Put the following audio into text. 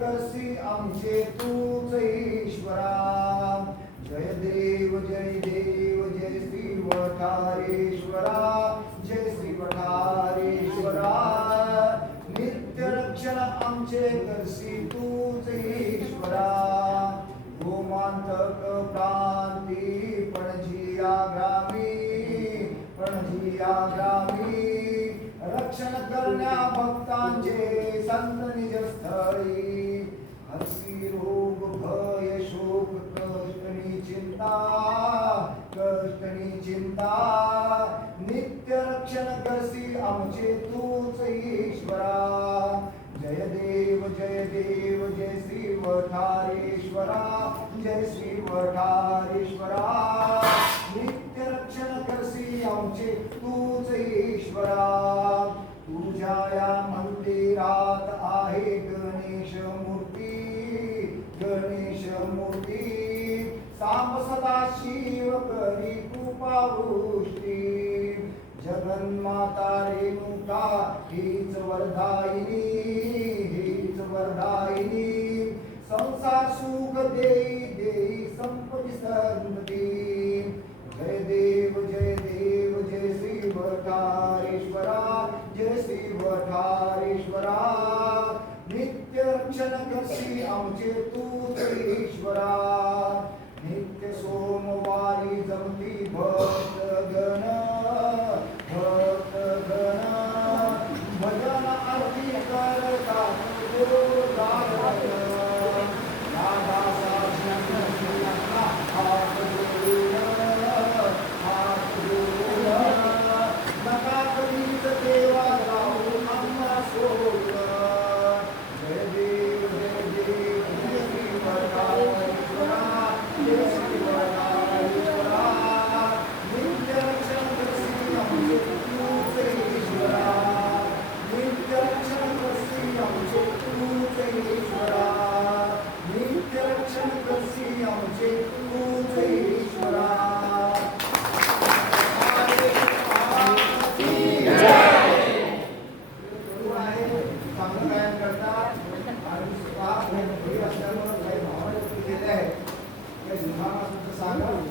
करसी आमचे तूच ईश्वरा. जय देव जय श्री वठारेश्वरा. जय श्री वठारेश्वरा. नित्य रक्षण आमचे करसी तूच ईश्वरा. गोमांतक प्रांती पणजिया ग्रामी रक्षण करण्या भक्तांचे संत निज स्थळी. हसी रोग भय शोक कष्टनी चिंता नित्य रक्षण करसी आमचे तूच ईश्वरा. जय देव जय श्री वठारेश्वरा. जय श्री वठारेश्वरा. नित्य रक्षण करसी आमचे तूच ईश्वरा. तुझ्या या मंदिरात आहे गणेश मूर्ती. सांब सदा शिव करी कृपा वृष्टी. जगन्माता रेणुका हीच वरदायिनी. संसार सुख देई संपत्ती संतती. जय देव जय श्री वठारेश्वरा. जय श्री वठारेश्वरा. नित्य रक्षण करसी आमचे तूच ईश्वरा. नित्य सोमवारी जमती भक्तगण भजन आरती करतात नका कधीच देवा जाऊ आम्हा सोड. जय देव जय श्री वठारेश्वरा. जय श्री वठारेश्वरा. नित्य रक्षण करसी आमचे तूच ईश्वरा. नित्य रक्षण करसी आमचे तूच ईश्वरा. नित्य रक्षण करसी आमचे तूच ईश्वरा. चांगलं गायन करतात आणि असल्यामुळे काही भावना व्यक्त केल्या आहेत. काही सुधारणा सांगा.